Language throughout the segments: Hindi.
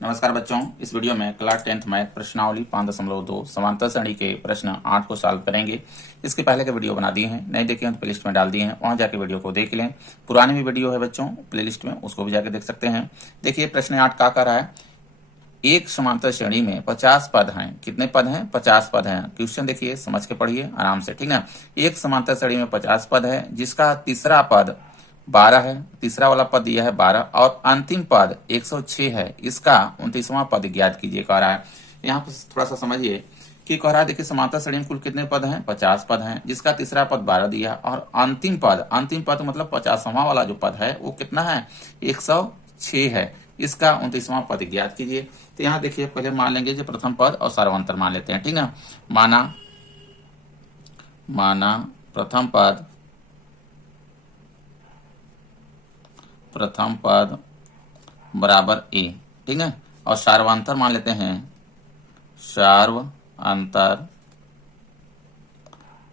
नमस्कार बच्चों, इस वीडियो में क्लास 10th मैथ प्रश्नावली 5.2 समांतर श्रेणी के प्रश्न 8 को सॉल्व करेंगे। इसके पहले के वीडियो बना दिए हैं, नहीं देखे हैं तो प्लेलिस्ट में डाल दिए हैं, वहां जाके वीडियो को देख लें। पुरानी भी वीडियो है बच्चों प्लेलिस्ट में, उसको भी जाके देख सकते हैं। देखिए प्रश्न 8 क्या कर रहा है, एक समांतर श्रेणी में 50 पद हैं। कितने पद हैं? 50 पद हैं। क्वेश्चन देखिए, समझ के पढ़िए आराम से, ठीक है। एक समांतर श्रेणी में 50 पद है जिसका तीसरा पद 12 है, तीसरा वाला पद दिया है 12 और अंतिम पद 106 है, इसका 29वां पद ज्ञात कीजिए कह रहा है। यहाँ पर थोड़ा सा समझिए कि कह रहा है, देखिए समांतर श्रेणी में कुल कितने पद हैं? 50 पद हैं, जिसका तीसरा पद 12 दिया और अंतिम पद मतलब 50वां वाला जो पद है वो कितना है? 106 है, इसका 29वां पद ज्ञात कीजिए। तो यहाँ देखिए पहले मान लेंगे जो प्रथम पद और सार्वंतर मान लेते हैं, ठीक है। माना प्रथम पद बराबर ए, ठीक है, और सार्वंतर मान लेते हैं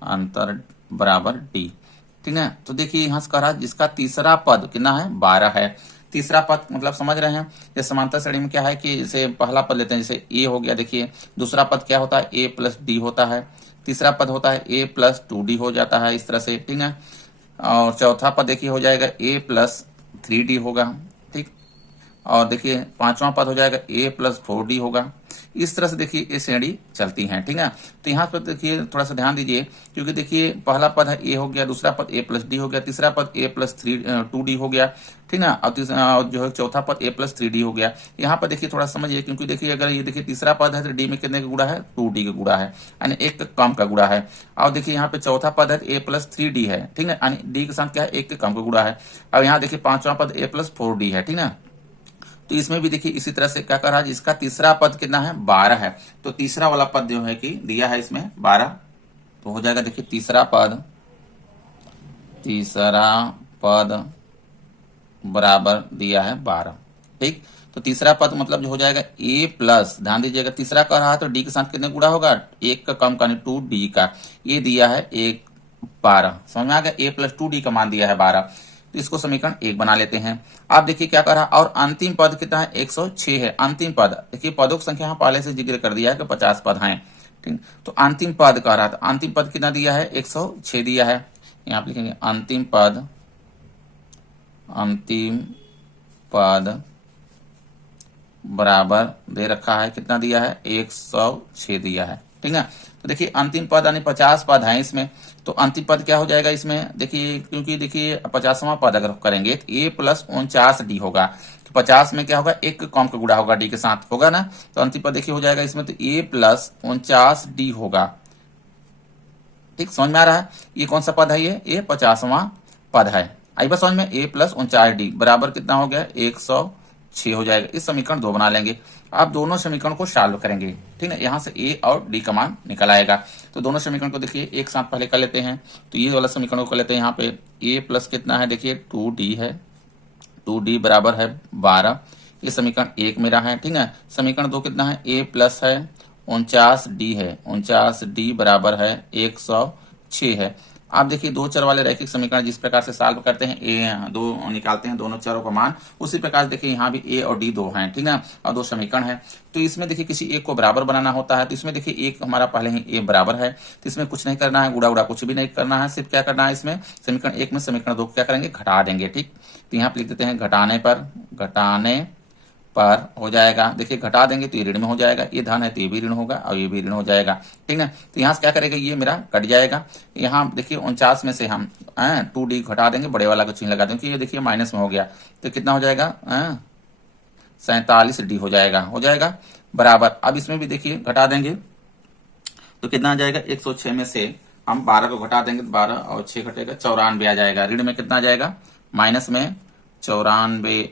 अंतर बराबर डी, ठीक है। तो देखिए यहां से कह रहा है जिसका तीसरा पद कितना है? 12 है। तीसरा पद मतलब समझ रहे हैं, ये समांतर श्रेणी में क्या है कि जैसे पहला पद लेते हैं, जैसे ए हो गया, देखिए दूसरा पद क्या होता है? ए प्लस डी होता है, तीसरा पद होता है ए प्लस 2d हो जाता है, इस तरह से, ठीक है। और चौथा पद देखिए हो जाएगा ए प्लस 3d होगा, ठीक। और देखिए पांचवा पद हो जाएगा ए प्लस 4d होगा। इस तरह से देखिए ये श्रेणी चलती हैं, ठीक है। तो यहाँ पर देखिए थोड़ा सा ध्यान दीजिए, क्योंकि देखिए पहला पद है ए हो गया, दूसरा पद ए प्लस डी हो गया, तीसरा पद ए प्लस 2d हो गया, ठीक है, और जो है चौथा पद ए प्लस 3d हो गया। यहाँ पर देखिए थोड़ा समझिए, क्योंकि देखिए अगर ये देखिए तीसरा पद है तो डी में कितने का गुणा है? 2d का गुणा है, यानी एक कम का गुणा है। और देखिए यहाँ पे चौथा पद है ए प्लस 3d है, ठीक है, यानी डी के साथ क्या है? एक के कम का गुणा है। अब यहाँ देखिए पांचवा पद ए प्लस 4d है, ठीक है। तो इसमें भी देखिए इसी तरह से क्या कर रहा है, इसका तीसरा पद कितना है? 12 है। तो तीसरा वाला पद जो है कि दिया है इसमें 12, तो हो जाएगा देखिए तीसरा पद बराबर दिया है 12, ठीक। तो तीसरा पद मतलब जो हो जाएगा ए प्लस, ध्यान दीजिएगा तीसरा कर रहा है तो डी के साथ कितने गुणा होगा? एक का कम का 2d का, ये दिया है 12, समझ में आ गया। ए प्लस 2d का मान दिया है 12, तो इसको समीकरण 1 बना लेते हैं। आप देखिए क्या कर रहा है, और अंतिम पद कितना है? 106 है। अंतिम पद देखिए, पदों की संख्या यहाँ पहले से जिक्र कर दिया है कि 50 पद हैं, ठीक। तो अंतिम पद कह रहा था, अंतिम पद कितना दिया है? 106 दिया है। यहाँ पे लिखेंगे अंतिम पद बराबर दे रखा है, कितना दिया है? 106 दिया है, ठीक है। तो देखिए अंतिम पद यानी 50 पद हैं इसमें, तो अंतिम पद क्या हो जाएगा इसमें? देखिए क्योंकि देखिए 50वां पद अगर करेंगे तो ए प्लस 49d होगा, तो 50 में क्या होगा? एक कम का गुणा होगा, डी के साथ होगा ना। तो अंतिम पद देखिए हो जाएगा इसमें, तो ए प्लस 49d होगा, ठीक। समझ में आ रहा है? ये कौन सा पद है? ये 50वां पद है। आई बस समझ में, ए प्लस 49d बराबर कितना हो गया? 106 हो जाएगा। इस समीकरण 2 बना लेंगे। आप दोनों समीकरण को सॉल्व करेंगे, ठीक है। यहां से ए और डी का मान निकल आएगा। तो दोनों समीकरण को देखिए एक साथ पहले कर लेते हैं। तो ये वाला समीकरण को कर लेते हैं। यहाँ पे ए प्लस कितना है? देखिए 2d है, 2d बराबर है 12। ये समीकरण 1 मेरा है, ठीक है। समीकरण 2 कितना है? ए प्लस है 49d है, 49d बराबर है 106 है। आप देखिए दो चर वाले रैखिक समीकरण जिस प्रकार से सॉल्व करते हैं, ए दो निकालते हैं दोनों चरों का मान, उसी प्रकार देखिए यहाँ भी ए और डी दो हैं, ठीक है, और दो समीकरण है। तो इसमें देखिए किसी एक को बराबर बनाना होता है, तो इसमें देखिए एक हमारा पहले ही ए बराबर है, तो इसमें कुछ नहीं करना है, गुड़ा उड़ा कुछ भी नहीं करना है, सिर्फ क्या करना है इसमें समीकरण 1 में समीकरण 2 क्या करेंगे? घटा देंगे, ठीक। तो यहाँ पे लिख देते हैं घटाने पर हो जाएगा, देखिए घटा देंगे तो ये ऋण में हो जाएगा, ये धन है तो ये भी ऋण होगा और ये भी ऋण हो जाएगा, ठीक है। तो यहाँ से क्या करेगा? ये मेरा कट जाएगा। यहाँ देखिए 49 में से हम 2d घटा देंगे, बड़े वाला को चिन्ह लगा देंगे, ये देखिए माइनस में हो गया, तो कितना हो जाएगा? 47d हो जाएगा बराबर। अब इसमें भी देखिए घटा देंगे तो कितना आ जाएगा? 106 में से हम 12 को घटा देंगे तो 12 और 6 घटेगा, 94 आ जाएगा। ऋण में कितना आ जाएगा? माइनस में 94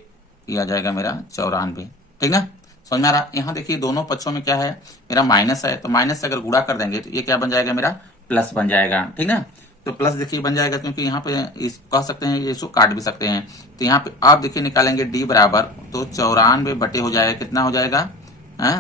ये आ जाएगा मेरा 94, ठीक ना। समझ में आ रहा? यहाँ देखिए दोनों पक्षों में क्या है? मेरा माइनस है, तो माइनस से अगर गुणा कर देंगे तो ये क्या बन जाएगा? मेरा प्लस बन जाएगा, ठीक ना। तो प्लस देखिए बन जाएगा, क्योंकि यहाँ पे इस कह सकते हैं, ये इसको काट भी सकते हैं। तो यहाँ पे आप देखिए निकालेंगे डी बराबर, तो 94 बटे हो जाएगा, कितना हो जाएगा?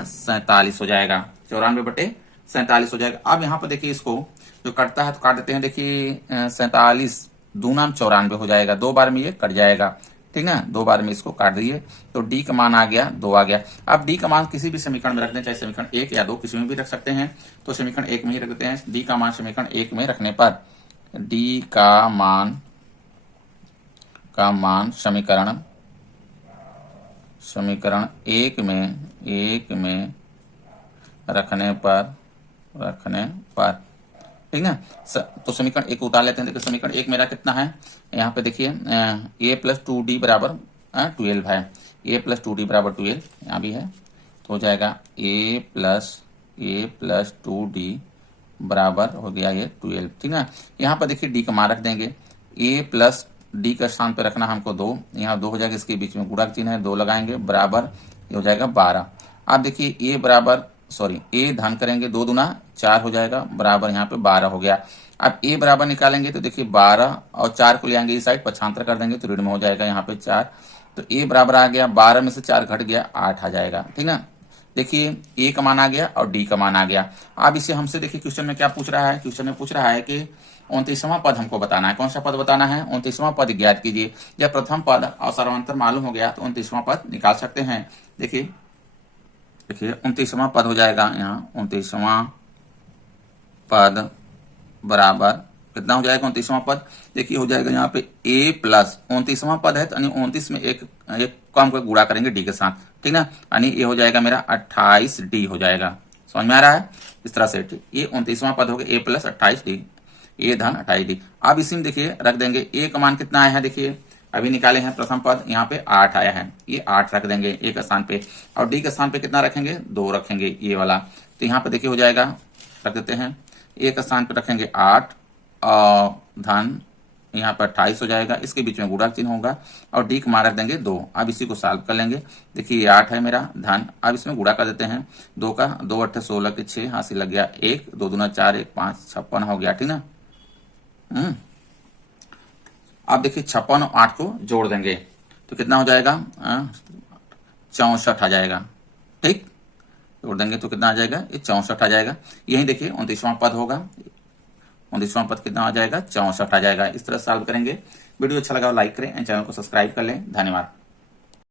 47 हो जाएगा, 94 बटे 47 हो जाएगा। अब यहाँ पर देखिए इसको जो कटता है तो काट देते हैं, देखिए 47 दूना 94 हो जाएगा, 2 बार में ये कट जाएगा, ठीक है, 2 बार में इसको काट दिए तो डी का मान आ गया 2 आ गया। अब डी का मान किसी भी समीकरण में रख दें, चाहे समीकरण 1 या 2 किसी में भी रख सकते हैं। तो समीकरण 1 में ही रख देते हैं। डी का मान समीकरण 1 में रखने पर डी का मान समीकरण 1 में रखने पर ठीक है। तो समीकरण 1 उतार लेते हैं। देखिए समीकरण 1 मेरा कितना है, यहाँ पे देखिए a प्लस 2d बराबर 12 है। a प्लस 2d बराबर 12 यहाँ भी है, तो हो जाएगा a प्लस 2d बराबर हो गया ये 12। ठीक है, यहाँ पर देखिए d का मान रख देंगे। a प्लस d का स्थान पे रखना हमको 2, यहाँ 2 हो जाएगा, इसके बीच में गुणा चिन्ह है, 2 लगाएंगे बराबर ये हो जाएगा 12। अब देखिए a धन करेंगे, 2 दूना 4 हो जाएगा बराबर यहाँ पे 12 हो गया। अब a बराबर निकालेंगे तो देखिए 12 और 4 को ले आएंगे इस साइड, पक्षांतर कर देंगे तो ऋण में हो जाएगा यहाँ पे 4। तो a बराबर आ गया 12 में से 4 घट गया 8 आ जाएगा। ठीक है, देखिए a का मान आ गया और d का मान आ गया। अब इसे हमसे देखिए क्वेश्चन में क्या पूछ रहा है, क्वेश्चन में पूछ रहा है कि 29वां पद हमको बताना है। कौन सा पद बताना है? 29वां पद ज्ञात कीजिए। जब प्रथम पद और सर्वांतर मालूम हो गया तो 29वां पद निकाल सकते हैं। देखिए 29वां पद हो जाएगा यहाँ 29वां पद बराबर कितना हो जाएगा 29वां पद, देखिए हो जाएगा यहाँ पे a प्लस 29वां पद है तो 29 में एक कम को गुणा करेंगे d के साथ। ठीक ना, यानी ये हो जाएगा मेरा 28d हो जाएगा। समझ में आ रहा है? इस तरह से ये 29वां पद हो गया a प्लस 28d, a धन 28d। अब इसी में देखिए रख देंगे a का मान कितना आया है, देखिए अभी निकाले हैं प्रथम पद, यहाँ पे 8 आया है, ये 8 रख देंगे a के स्थान पे, और d के स्थान पे कितना रखेंगे 2 रखेंगे ये वाला। तो यहाँ पे देखिए हो जाएगा, रख देते हैं a के स्थान पे रखेंगे 8 और धन यहाँ पर 28 हो जाएगा, इसके बीच में गुणा चिन्ह होगा और d का मान रख देंगे 2। अब इसी को सॉल्व कर लेंगे। देखिए ये 8 है मेरा धन, अब इसमें गुणा कर देते हैं 2 का, 2 8 16 के 6 हासिल लग गया 1, 2 दूना 4 1 5 56 हो गया। ठीक ना, अब देखिए 56 और 8 को जोड़ देंगे तो कितना हो जाएगा 64 आ जाएगा। ठीक, जोड़ देंगे तो कितना आ जाएगा, ये 64 आ जाएगा। यही देखिए 29वां पद होगा, 29वां पद कितना आ जाएगा 64 आ जाएगा। इस तरह सॉल्व करेंगे। वीडियो अच्छा लगा लाइक करें, चैनल को सब्सक्राइब कर लें। धन्यवाद।